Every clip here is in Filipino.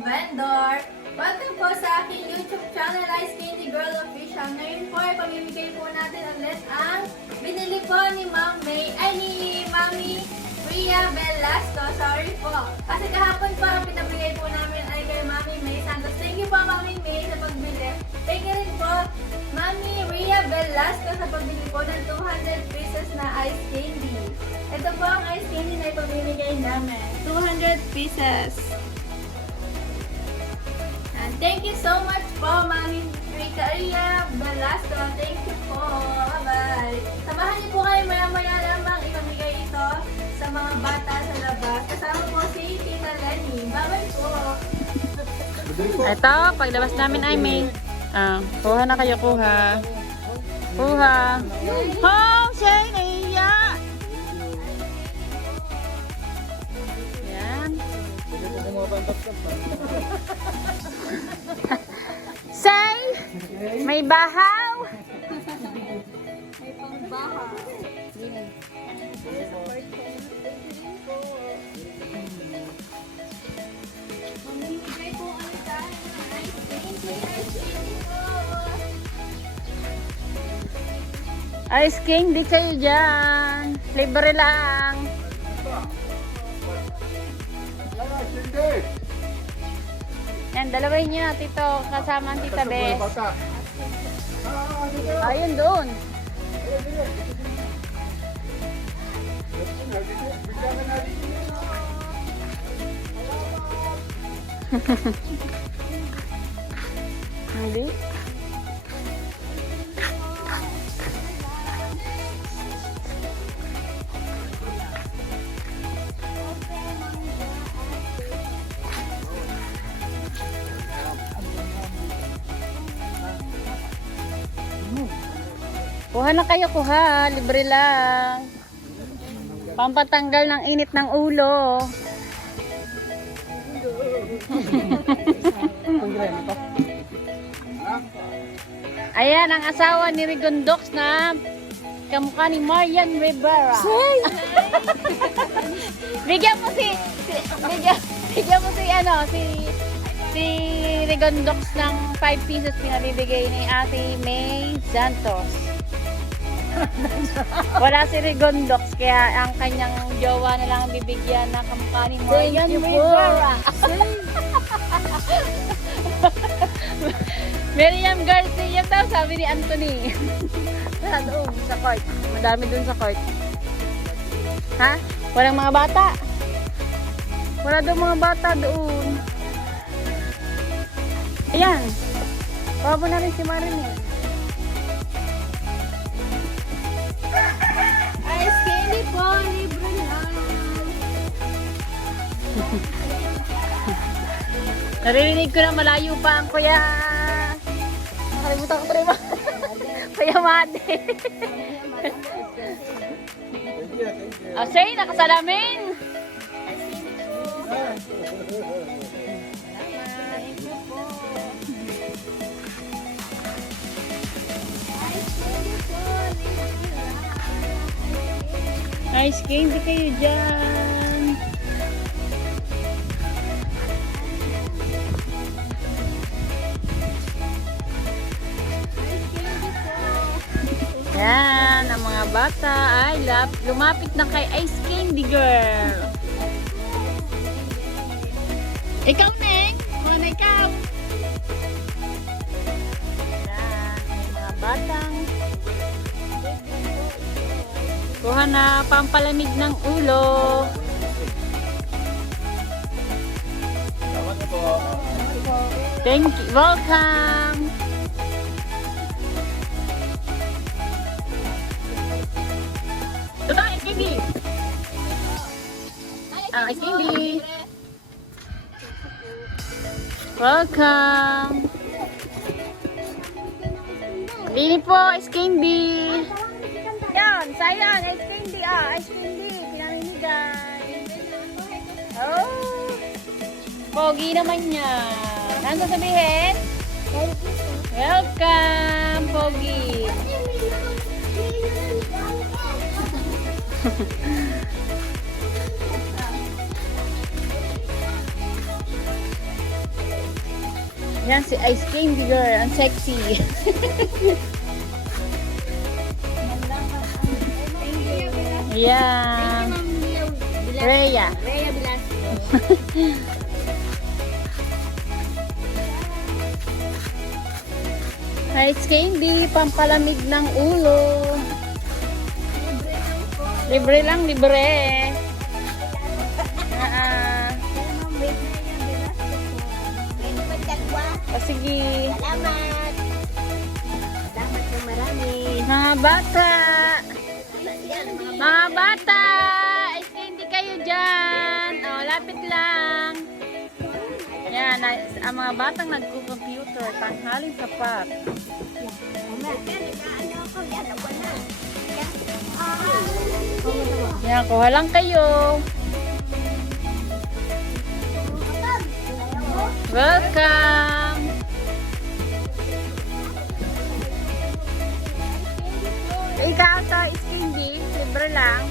vendor. Welcome po sa aking YouTube channel, Ice Candy Girl Official. Ngayon po ay pamimigay po natin ulit ang binili po ni ni Mami Ria Velasco. Sorry po. Kasi kahapon po ang pinabigay po namin ay kay Mami May Santos. Thank you po Mami May sa pagbili. Thank you rin po Mami Ria Velasco sa pagbili po ng 200 pieces na ice candy. Ito po ang ice candy na ipamimigay namin. 200 pieces. And thank you so much po, Mami Ria Velasco. Thank you po. Bye-bye. Samahan niyo po kayo maya-maya lamang ipamigay ito sa mga bata sa labas. Kasama po si Tita Lenny. Bye-bye po. Ito, paglabas namin ay may... kuha na kayo, kuha. Kuha. Oh, Shane, iya! Yan. Say, may bahaw. May pangbaha. Mamimigay po kami tayo ng ice candy po. Ice king, di kayo dyan. Libre lang. Yan, dalawin niyo, Tito. Kasama ang Tita Bes. Ayun doon. Hindi. Kuha na kayo, kuha. Libre lang. Pampatanggal ng init ng ulo. Ayan, ang asawa ni Rigondox na kamukha ni Marian Rivera. Bigyan mo bigyan mo si Rigondox ng 5 pieces pinabibigay ni Ate May Santos. Wala si Rigondox, kaya ang kanyang jowa na lang ang bibigyan na kamukha ni Marian Rivera. Miriam Garcia daw, sabi ni Anthony. Wala doon sa court. Madami doon sa court. Ha? Walang mga bata? Wala doon mga bata doon. Ayan. Babo na rin si Marilyn. Ice candy po, libre lang. Naririnig ko na malayo pa ang kuya. Nakalimutan ko pa rin Kuya Mate. Asay, nakasalamin. Ice candy kayo dyan. Yan, ang mga bata ay lumapit na kay Ice Candy Girl. Ikaw, Neng? Mga na ikaw. Yan, may mga batang kuha na pampalamig ng ulo. Thank you. Welcome. Ito, Ice Candy. Ice Candy. Welcome. Dini po, Ice Candy. Yan, sayang, ice candy, ice candy, pinamimigay. Oh, pogi naman niya. Ano sasabihin? Welcome, pogi. Yan si Ice Candy Girl, ang sexy. Yan. Rhea. Rhea Velasco. Ice Candy, pampalamig ng ulo. Libre lang, libre. O sige. Salamat. Salamat ng marami. Mga bata. Mga bata. Ice Candy kayo dyan. O, lapit lang. Yan, ang mga batang nagko-computer. Tanghaling sapat. Yan, kuha lang kayo. Welcome! Ikaw sa Ice Candy, libre lang.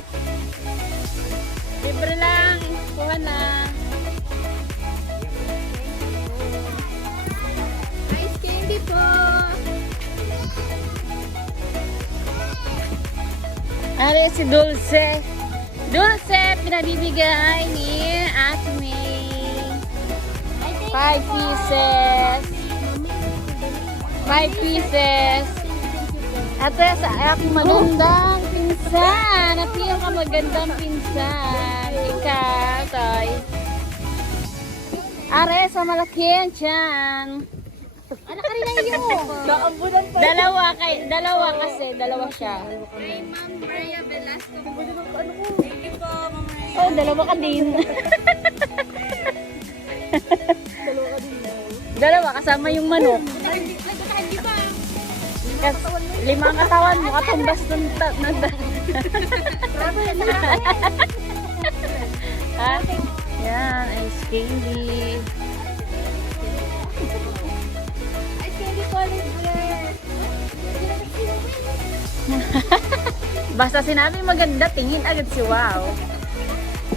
Libre lang, kuha na. Ice Candy po. Are si Dulce. Dulce, pinabibigay ni Ate May. 5 pieces. 5 pieces. Ate, sa aking magandang pinsan. At yung magandang pinsan. Ikaw, Toy. Are, sa malaki yan dyan. Ano ka rin ang iyo? Dalawa kasi, dalawa siya. Kay Ma'am Rhea Velasco po. Thank you po, Ma'am Rhea. Oh, dalawa ka din. Dalawa kasama yung manok. Nagkakahandi ba? Lima ang katawan mo, katumbas ng Ha? Yan, Ice Candy. Ice Candy po, libre. Basta sinabi maganda, tingin agad si Wow.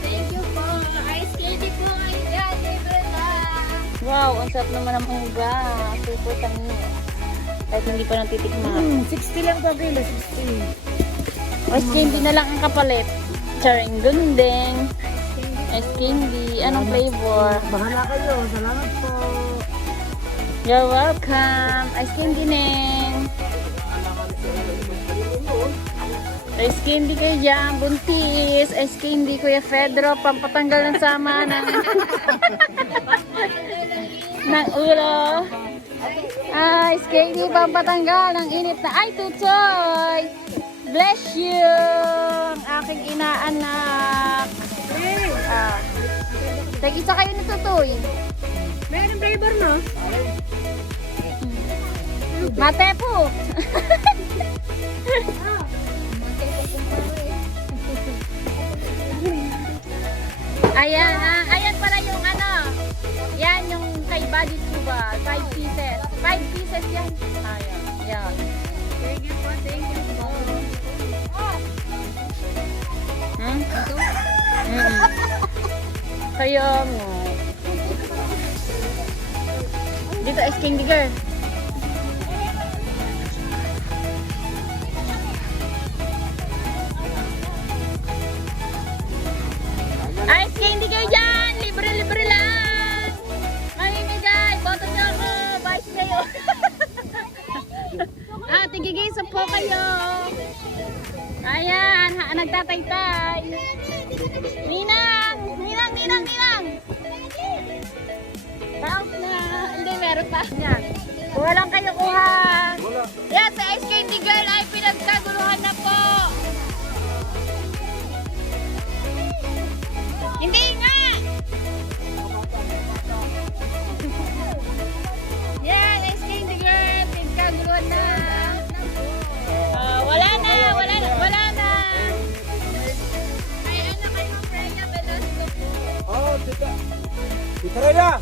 Thank you po. Ice Candy po kayo dyan, libre lang. Wow, ang sarap naman ang mangga. Super tamis. Kahit hindi pa natitikman. 60 lang pa kilo, 60. Ice Candy na lang ang kapalit. Charing gundeng. Ice Candy. Anong flavor? Bahala kayo. Salamat po. You're welcome. Ice Candy Neng. Ice Candy kayo dyan, buntis. Ice Candy, Kuya Fedro, pampatanggal ng sama ng ulo. Ice Candy, pampatanggal ng init na. Ay, tutoy! Bless you! Ang aking inaanak. Tag-isa kayo ni tutoy. Meron flavor mo? Mate po. Ayan, ayan pala yung ano. Yan yung kay Buddy Tuba. 5 pieces. 5 pieces yan. Ayan, yan. Thank you po, thank you po. Hmm? Kaya mo. Dito, Ice Candy Girl. Ice Candy Girl dyan! Libre-libre lang! Mamimigay! Boto niyo ako! Bye kayo! Tigigay sa po kayo! Ayan! Nagtatay-tay! Ninang! Ninang! Ninang! Ninang! Count na! Hindi, meron pa. Yan. Kuha lang kayo, kuha! Yan, sa Ice Candy Girl ay pinagkaguluhan na po! Hindi nga! Yan, Ice Candy Girl, pinagkaguluhan na! Wala na! Wala na! Wala na! Ay, ano kay Ma'am Rhea Velasco po. Oh, tita. Tita Rhea.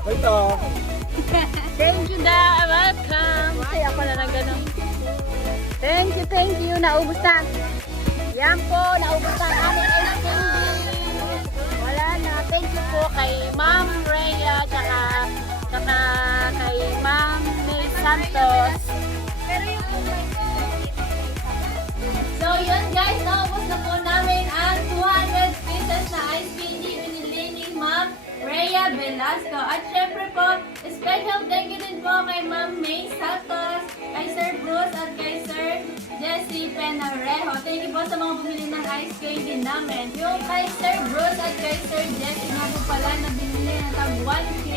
Ako ito. Thank you da! Welcome! Kaya pala na ganun. Thank you! Naubos na! Yan po, naubos na ang aming Ice Candy! Wala na. Thank you po kay Ma'am Rhea, tsaka Santos. Pero yung so yun guys, naubos na po namin ang 200 pieces na ice candy binili ni Ma'am Rhea Velasco. At syempre po, special thank you din po kay Ma'am May Santos, kay Sir Bruce at kay Sir Jesse Penarejo. Thank you po sa mga bumili ng ice candy namin. Yung kay Sir Bruce at kay Sir Jesse nga po pala na binili na tag 1K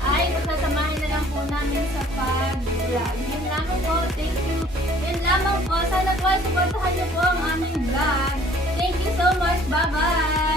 ay pagsasamahin na lang po namin sa pag-vlog. Yun lamang po, thank you. Yun lamang po, sana po supportahan niyo po ang aming vlog. Thank you so much, bye-bye!